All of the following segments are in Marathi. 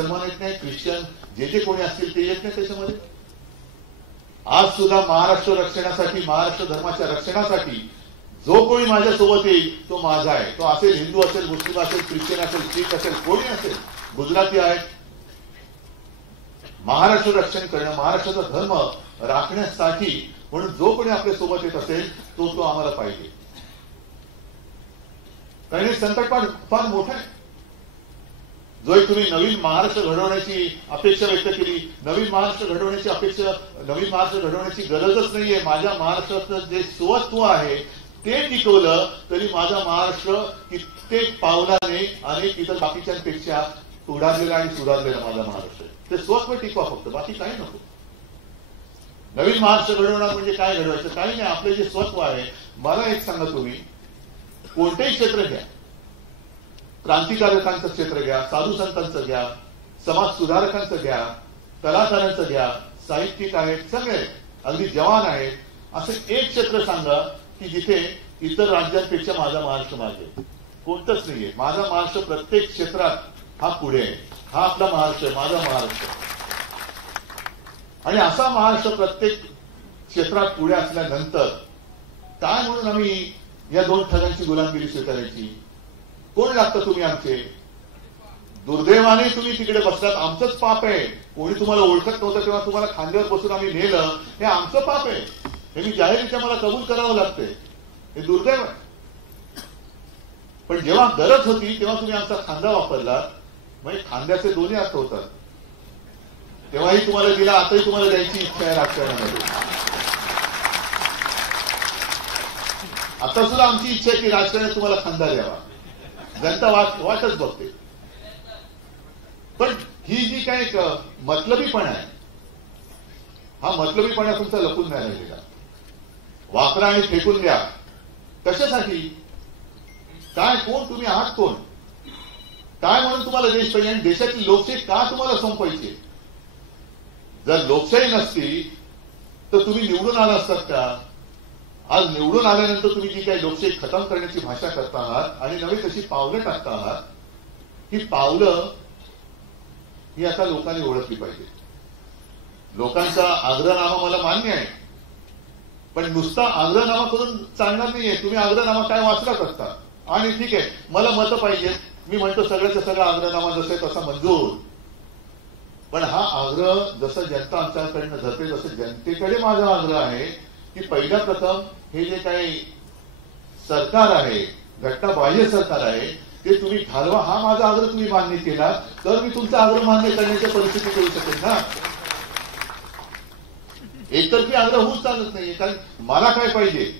मुसलमान येत नाही, ख्रिश्चन जे जे कोणी असतील ते येत नाही त्याच्यामध्ये. आज सुद्धा महाराष्ट्र रक्षणासाठी, महाराष्ट्र धर्माच्या रक्षणासाठी जो कोणी माझ्यासोबत येईल तो माझा आहे. तो असेल हिंदू असेल, मुस्लिम असेल, ख्रिश्चन असेल, शीख असेल, कोणी असेल, गुजराती आहेत. महाराष्ट्र रक्षण करणं, महाराष्ट्राचा धर्म राखण्यासाठी म्हणून जो कोणी आपल्या सोबत येत असेल तो आम्हाला पाहिजे. कारण हे संकट फार मोठं आहे. जो एक तुम्ही नवीन महाराष्ट्र घडवण्याची अपेक्षा व्यक्त केली, नवीन महाराष्ट्र घडवण्याची गरजच नाहीये. माझ्या महाराष्ट्राचं जे सुवत्व आहे ते टिकवलं तरी माझा महाराष्ट्र कित्येक पावलाने अनेक इतर बाकीच्यांपेक्षा उडालेला आणि सुधारलेला माझा महाराष्ट्र. ते स्वत्व टिकवा फक्त, बाकी काही नको. नवीन महाराष्ट्र घडवणार म्हणजे काय घडवायचं? काही नाही. आपले जे स्वत्व आहे, मला एक सांगा, तुम्ही कोणतेही क्षेत्र घ्या, क्रांतिकारकांचं क्षेत्र घ्या, साधू संतांचं घ्या, समाज सुधारकांचं घ्या, कलाकारांचं घ्या, साहित्यिक आहेत, सगळे अगदी जवान आहेत, असं एक क्षेत्र सांगा की जिथे इतर राज्यांपेक्षा माझा महाराष्ट्र मागे. कोणतंच नाहीये. माझा महाराष्ट्र प्रत्येक क्षेत्रात हा पुढे आहे. हा आपला महाराष्ट्र आहे, माझा महाराष्ट्र. आणि असा महाराष्ट्र प्रत्येक क्षेत्रात पुढे असल्यानंतर काय म्हणून आम्ही या दोन ठगांची गुलामगिरी स्वीकारायची? कोण लागतं तुम्ही आमचे? दुर्दैवाने तुम्ही तिकडे बसलात, आमचंच पाप आहे. कोणी तुम्हाला ओळखत नव्हतं तेव्हा तुम्हाला खांद्यावर बसून आम्ही नेलं, हे आमचं पाप आहे. हे मी जाहीररित्या मला कबूल करावं लागतंय. हे दुर्दैव आहे. पण जेव्हा गरज होती तेव्हा तुम्ही आमचा खांदा वापरला. म्हणजे खांद्याचे दोन्ही अर्थ होतात. तेव्हाही तुम्हाला दिला, आताही तुम्हाला द्यायची इच्छा आहे राजकारणामध्ये. आता सुद्धा आमची इच्छा आहे की राजकारणात तुम्हाला खांदा द्यावा. जनता वाटच बघते. पण ही जी काय मतलबीपणा आहे, हा मतलबीपणा तुमचा लपून नाही राहिलेला. वापरा आणि फेकून द्या. कशासाठी? काय? कोण तुम्ही आहात? कोण? काय म्हणून तुम्हाला देश पाहिजे? आणि देशाची लोकशाही का तुम्हाला संपवायची? जर लोकशाही नसती तर तुम्ही निवडून आला असतात का? आज निवडून आल्यानंतर तुम्ही जी काही लोकशाही खतम करण्याची भाषा करता आहात आणि नवी तशी पावलं टाकता आहात, ही पावलं ही आता लोकांनी ओळखली पाहिजे. लोकांचा आग्रहनामा मला मान्य आहे, पण नुसता आग्रहनामा करून चालणार नाहीये. तुम्ही आग्रहनामा काय वाचलाच असता आणि ठीक आहे मला मतं पाहिजे, मी म्हणतो सगळ्याचा सगळा आग्रहनामा जसा आहे तसा मंजूर. पण हा आग्रह जसं जनता आमच्याकडनं धरते तसं जनतेकडे माझा आग्रह आहे की पहिल्या प्रथम हे जे काही सरकार आहे, घटनाबाह्य सरकार आहे, ते तुम्ही घालवा. हा माझा आग्रह तुम्ही मान्य केला तर मी तुमचा आग्रह मान्य करण्याची परिस्थिती करू शकेल ना. एकतर्फी आग्रह होऊच चालत नाहीये. कारण मला काय पाहिजे?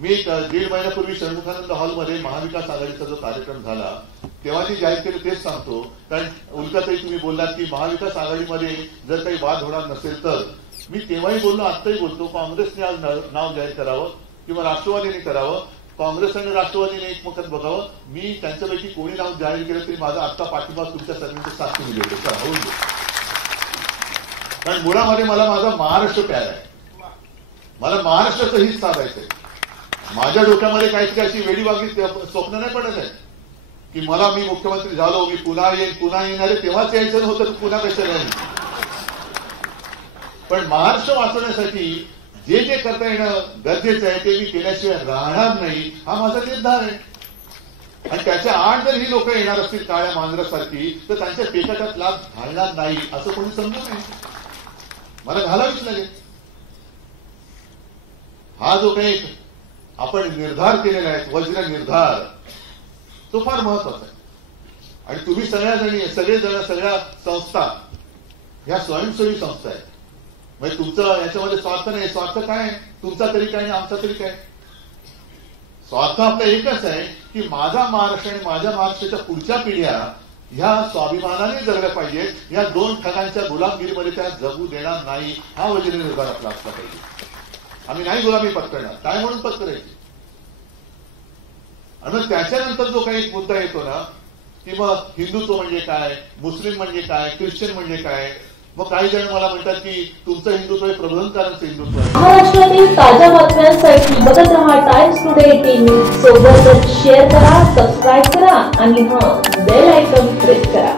मी 1.5 महिन्यापूर्वी षण्मुखानंद हॉलमध्ये महाविकास आघाडीचा जो कार्यक्रम झाला तेव्हा जे जाहीर केलं तेच सांगतो. कारण उल्काताई तुम्ही बोललात की महाविकास आघाडीमध्ये जर काही वाद होणार नसेल तर, मी तेव्हाही बोललो, आत्ताही बोलतो, काँग्रेसने आज नाव जाहीर करावं किंवा राष्ट्रवादीने करावं. काँग्रेस आणि राष्ट्रवादीने एकमत बघावं. मी त्यांच्यापैकी कोणी नाव जाहीर केलं तरी माझा आत्ता पाठिंबा तुमच्या सर्वांच्या साथीने देतो. होऊन दे. कारण मुळामध्ये मला माझा महाराष्ट्र प्यार आहे. मला महाराष्ट्राचं हित साधायचंय. माझ्या डोक्यामध्ये काहीतरी अशी वेडीवागडी स्वप्न नाही पडत आहे की मला मी मुख्यमंत्री झालो, मी पुन्हा येणारे तेव्हाच यायचं होतं तर पुन्हा कशाला येईल. पण महाराष्ट्र वाचवण्यासाठी जे जे करता येणं गरजेचं आहे ते मी केल्याशिवाय राहणार नाही, हा माझा निर्धार आहे. आणि त्याच्या आड जर ही लोक येणार असतील काळ्या मांजरासारखी तर त्यांच्या पेटाटात लाभ घालणार नाही असं कोणी समजू नये. मला घालावीच लागेल. हा जो काही आपण निर्धार केलेला आहे, वज्र निर्धार, तो फार महत्वाचा आहे. आणि तुम्ही सगळेजण सगळ्या संस्था ह्या स्वयंसेवी संस्था आहेत. म्हणजे तुमचं याच्यामध्ये स्वार्थ नाही. स्वार्थ काय? तुमचा तरी काय आणि आमचा तरी काय? स्वार्थ आपला एकच आहे की माझा महाराष्ट्र आणि माझ्या महाराष्ट्राच्या पुढच्या पिढ्या ह्या स्वाभिमानाने जगल्या पाहिजेत. या दोन ठगांच्या गुलामगिरीमध्ये त्या जगू देणार नाही, हा वज्र निर्धार आपला असला पाहिजे. आम्ही नाही गुलामी पत्करणार. काय म्हणून पत्करायची? आणि मग त्याच्यानंतर जो काही मुद्दा येतो ना की मग हिंदुत्व म्हणजे काय, मुस्लिम म्हणजे काय, ख्रिश्चन म्हणजे काय. मग काही जण मला म्हणतात की तुमचं हिंदुत्व हे प्रबोधनकारांचं हिंदुत्व आहे. महाराष्ट्रातील ताज्या बातम्यांसाठी बघत रहा टाइम्स टुडे टीव्ही. सोबतच शेअर करा, सबस्क्राईब करा आणि बेल आयकॉन प्रेस करा.